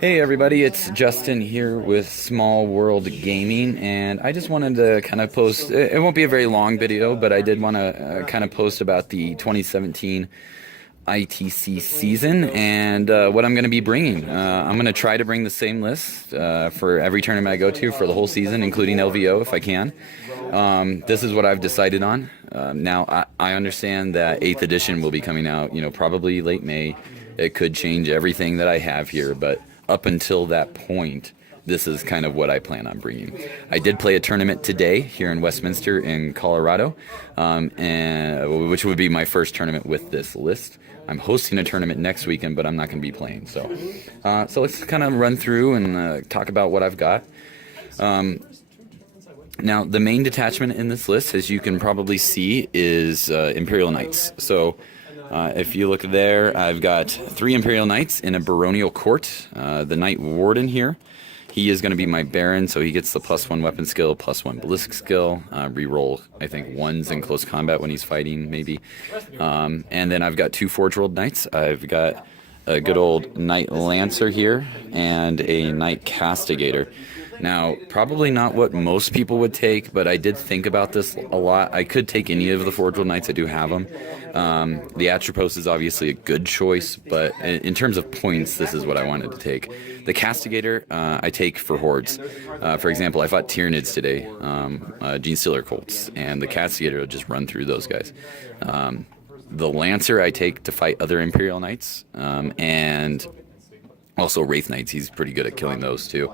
Hey everybody, it's Justin here with Small World Gaming, and I just wanted to kind of post. It won't be a very long video, but I did want to kind of post about the 2017 ITC season and what I'm going to be bringing. I'm going to try to bring the same list for every tournament I go to for the whole season, including LVO if I can. This is what I've decided on. Now, I understand that 8th edition will be coming out, probably late May. It could change everything that I have here, but up until that point, this is kind of what I plan on bringing. I did play a tournament today here in Westminster in Colorado, and which would be my first tournament with this list. I'm hosting a tournament next weekend, but I'm not going to be playing. So let's kind of run through and talk about what I've got. Now, the main detachment in this list, as you can probably see, is Imperial Knights. So if you look there, I've got 3 Imperial Knights in a baronial court. The Knight Warden here, he is going to be my Baron, so he gets the +1 weapon skill, +1 ballistic skill, reroll, I think, 1s in close combat when he's fighting, maybe. And then I've got 2 Forge World Knights. I've got a good old Knight Lancer here and a Knight Castigator. Now, probably not what most people would take, but I did think about this a lot. I could take any of the Forge World Knights. I do have them. The Atropos is obviously a good choice, but in terms of points, this is what I wanted to take. The Castigator, I take for hordes. For example, I fought Tyranids today, Genestealer Colts, and the Castigator will just run through those guys. The Lancer I take to fight other Imperial Knights, and also Wraith Knights. He's pretty good at killing those too.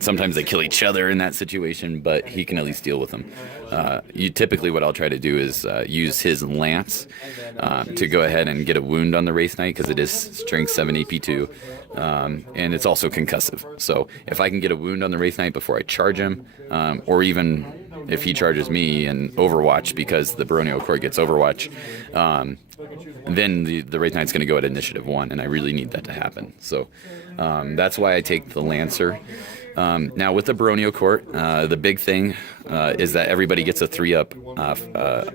Sometimes they kill each other in that situation, but he can at least deal with them. Typically what I'll try to do is use his lance to go ahead and get a wound on the Wraith Knight, because it is strength 7 AP2, and it's also concussive. So if I can get a wound on the Wraith Knight before I charge him, or even if he charges me and Overwatch, because the baronial court gets Overwatch, then the Wraith Knight's going to go at initiative 1, and I really need that to happen. So that's why I take the Lancer. Now with the baronial court, the big thing is that everybody gets a 3-up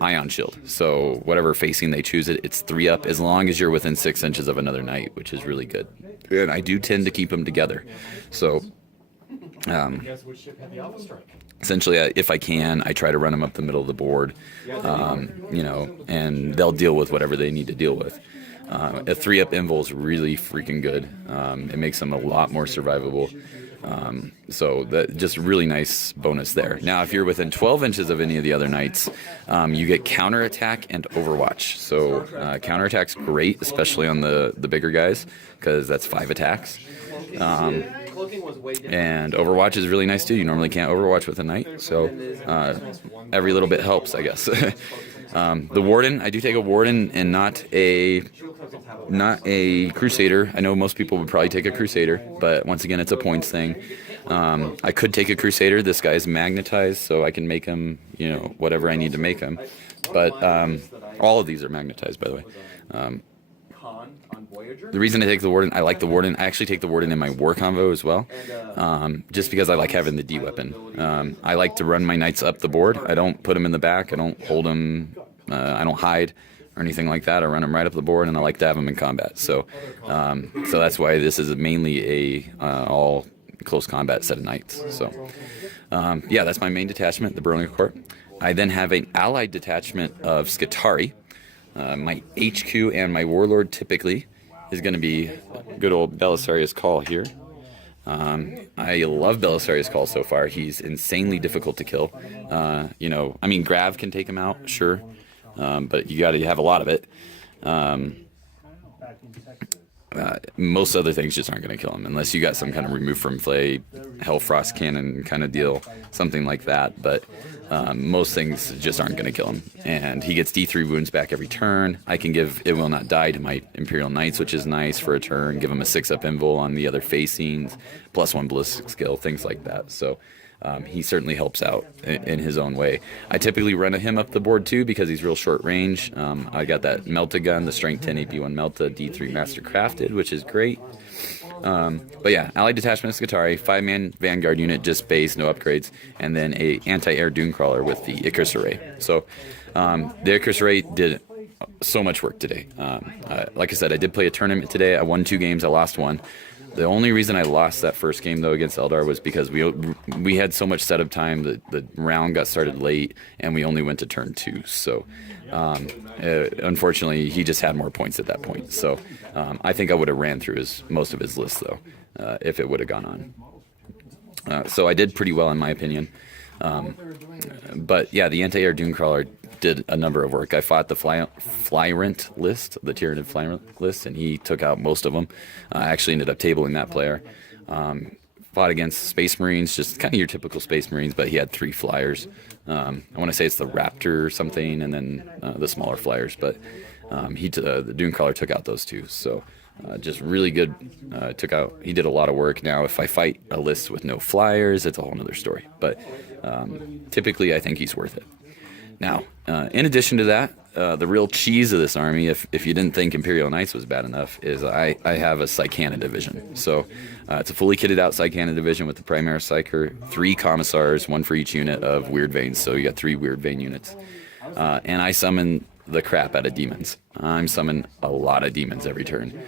ion shield. So whatever facing they choose it's 3-up as long as you're within 6 inches of another knight, which is really good. And I do tend to keep them together. So essentially, if I can, I try to run them up the middle of the board, and they'll deal with whatever they need to deal with. A 3-up invul is really freaking good. It makes them a lot more survivable. So that just really nice bonus there. Now, if you're within 12 inches of any of the other knights, you get counterattack and Overwatch. So counterattack's great, especially on the bigger guys, because that's 5 attacks. And Overwatch is really nice too. You normally can't Overwatch with a knight, so every little bit helps, I guess. The Warden, I do take a Warden and not a Crusader. I know most people would probably take a Crusader, but once again, it's a points thing. I could take a Crusader. This guy's magnetized, so I can make him, whatever I need to make him. But all of these are magnetized, by the way. The reason I take the Warden, I like the Warden. I actually take the Warden in my War Convo as well, just because I like having the D weapon. I like to run my knights up the board. I don't put them in the back. I don't hold them. I don't hide or anything like that. I run them right up the board, and I like to have them in combat. So that's why this is mainly a all close combat set of knights. So yeah, that's my main detachment, the Baronial Court. I then have an allied detachment of Skitarii. My HQ and my Warlord typically is going to be good old Belisarius Cawl here. I love Belisarius Cawl so far. He's insanely difficult to kill. Grav can take him out, sure, but you got to have a lot of it. Most other things just aren't going to kill him, unless you got some kind of remove from flay, Hellfrost Cannon kind of deal, something like that. But most things just aren't going to kill him. And he gets D3 wounds back every turn. I can give It Will Not Die to my Imperial Knights, which is nice for a turn. Give him a 6-up invul on the other facings, +1 ballistic skill, things like that. So he certainly helps out in his own way. I typically run him up the board too, because he's real short range. I got that Melta gun, the strength 10 AP1 Melta, D3 Master Crafted, which is great. But yeah, allied detachment of Skitarii, 5-man Vanguard unit, just base, no upgrades, and then a anti-air Dunecrawler with the Icarus Array. So the Icarus Array did so much work today. Like I said, I did play a tournament today. I won 2 games, I lost 1. The only reason I lost that first game though against Eldar was because we had so much setup time that the round got started late and we only went to turn 2. So unfortunately, he just had more points at that point. So I think I would have ran through most of his list though if it would have gone on. So I did pretty well in my opinion. But yeah, the anti-air Dunecrawler did a number of work. I fought the Flyrant list, the Tyranid Flyrant list, and he took out most of them. I actually ended up tabling that player. Fought against Space Marines, just kind of your typical Space Marines, but he had 3 flyers. I want to say it's the Raptor or something, and then the smaller flyers, but the Dunecrawler took out those 2. So just really good. He did a lot of work. Now, if I fight a list with no flyers, it's a whole other story. But typically, I think he's worth it. Now, in addition to that, the real cheese of this army, if you didn't think Imperial Knights was bad enough, is I have a Psychana division. So it's a fully kitted out Psychana division with the Primaris Psyker, 3 Commissars, 1 for each unit of Weird Veins. So you got 3 Weird Vein units. And I summon the crap out of demons. I'm summoning a lot of demons every turn.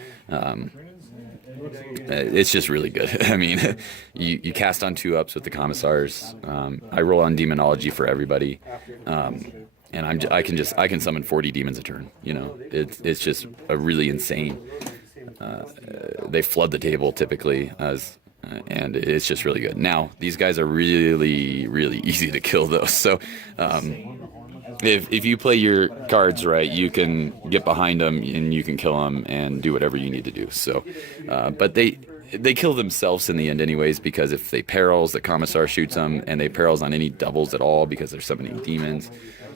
It's just really good. I mean, you cast on 2-ups with the Commissars. I roll on Demonology for everybody, and I can summon 40 demons a turn. You know, it's just a really insane. They flood the table typically, and it's just really good. Now these guys are really, really easy to kill though. So if you play your cards right, you can get behind them and you can kill them and do whatever you need to do. So, but they kill themselves in the end anyways, because if they perils, the Commissar shoots them, and they perils on any doubles at all because they're summoning demons.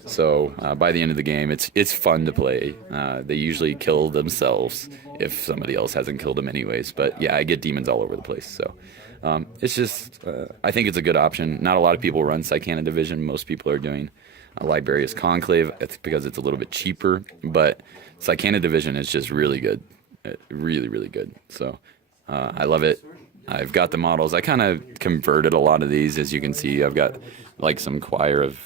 So by the end of the game, it's fun to play. They usually kill themselves if somebody else hasn't killed them anyways. But yeah, I get demons all over the place. So it's just, I think it's a good option. Not a lot of people run Psychana Division. Most people are doing Liberius Conclave. It's because it's a little bit cheaper, but Psychana Division is just really good. Really, really good. So I love it. I've got the models. I kind of converted a lot of these. As you can see, I've got like some choir of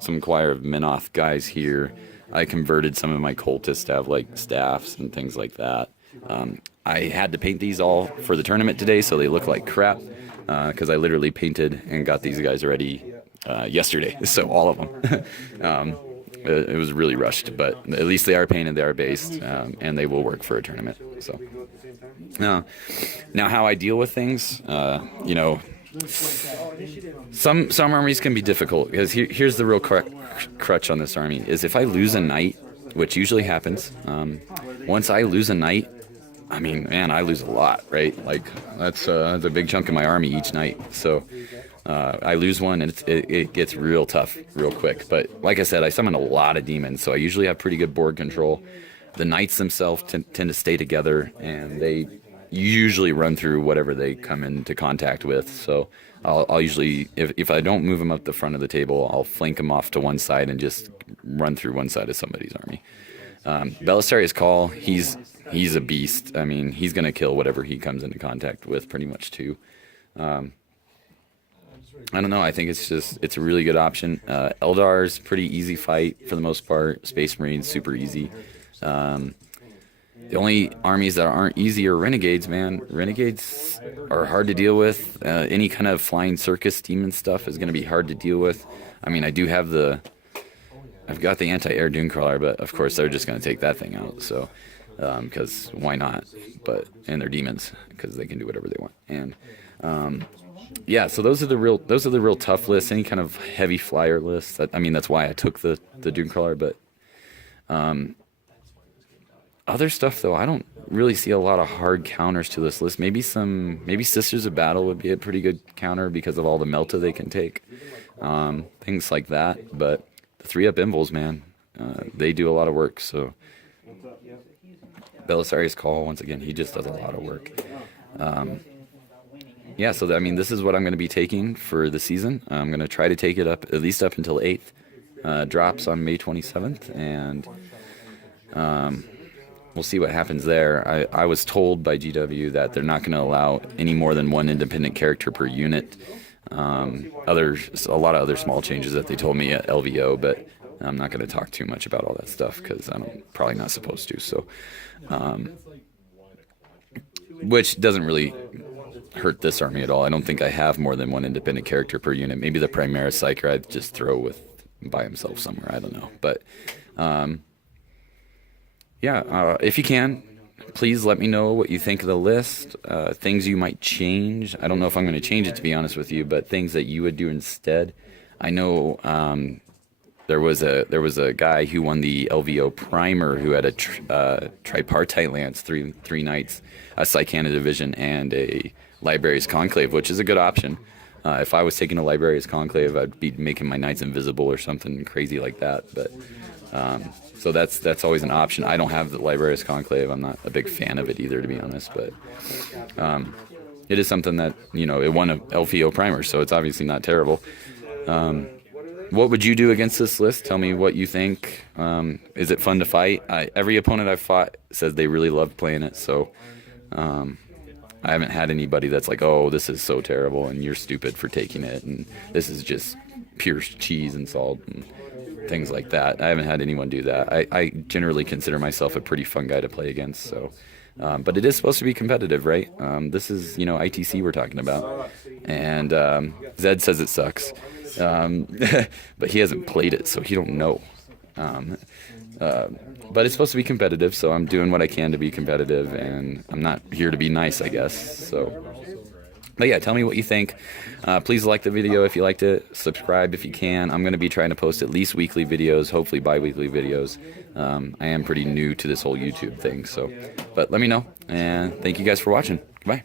Minoth guys here. I converted some of my cultists to have like staffs and things like that. I had to paint these all for the tournament today, so they look like crap, because I literally painted and got these guys ready yesterday. So all of them. It was really rushed, but at least they are painted, they are based, and they will work for a tournament. So now how I deal with things, some armies can be difficult, because here's the real crutch on this army is if I lose a knight, which usually happens. Once I lose a knight, I mean, man, I lose a lot, right? Like that's a big chunk of my army each night. So I lose one, and it gets real tough real quick. But like I said, I summon a lot of demons, so I usually have pretty good board control. The knights themselves tend to stay together, and they usually run through whatever they come into contact with. So I'll usually, if I don't move them up the front of the table, I'll flank them off to one side and just run through one side of somebody's army. Belisarius Cawl, he's a beast. I mean, he's going to kill whatever he comes into contact with pretty much too. I don't know. I think it's a really good option. Eldar's pretty easy fight for the most part. Space Marines, super easy. The only armies that aren't easy are Renegades, man. Renegades are hard to deal with. Any kind of flying circus demon stuff is going to be hard to deal with. I mean, I've got the anti-air Dunecrawler, but of course they're just going to take that thing out. So, because why not? And they're demons, because they can do whatever they want. And yeah, so those are the real tough lists. Any kind of heavy flyer lists. That's why I took the Dunecrawler. But other stuff though, I don't really see a lot of hard counters to this list. Maybe Sisters of Battle would be a pretty good counter because of all the Melta they can take, things like that. But the 3-up Invuls, man, they do a lot of work. So Belisarius Cawl, once again, he just does a lot of work. Yeah, so this is what I'm going to be taking for the season. I'm going to try to take it up at least up until 8th. Drops on May 27th, and we'll see what happens there. I was told by GW that they're not going to allow any more than one independent character per unit. A lot of other small changes that they told me at LVO, but I'm not going to talk too much about all that stuff because I'm probably not supposed to. So which doesn't really hurt this army at all. I don't think I have more than one independent character per unit. Maybe the Primaris Psyker I'd just throw with by himself somewhere. I don't know. But yeah, if you can, please let me know what you think of the list, things you might change. I don't know if I'm going to change it, to be honest with you, but things that you would do instead. I know there was a guy who won the LVO Primer who had a tripartite lance, three knights, a Psychana division, and a Librarius Conclave, which is a good option. If I was taking a Librarius Conclave, I'd be making my knights invisible or something crazy like that. But so that's always an option. I don't have the Librarius Conclave. I'm not a big fan of it either, to be honest. But it is something that, you know, it won a LVO Primer, so it's obviously not terrible. What would you do against this list? Tell me what you think. Is it fun to fight? Every opponent I've fought says they really love playing it, so I haven't had anybody that's like, oh, this is so terrible and you're stupid for taking it and this is just pure cheese and salt and things like that. I haven't had anyone do that. I generally consider myself a pretty fun guy to play against, so but it is supposed to be competitive, right? This is, you know, ITC we're talking about, and Zed says it sucks, but he hasn't played it, so he don't know. But it's supposed to be competitive, so I'm doing what I can to be competitive, and I'm not here to be nice, I guess. So, but yeah, tell me what you think. Please like the video if you liked it. Subscribe if you can. I'm going to be trying to post at least weekly videos, hopefully bi-weekly videos. I am pretty new to this whole YouTube thing, so. But let me know, and thank you guys for watching. Goodbye.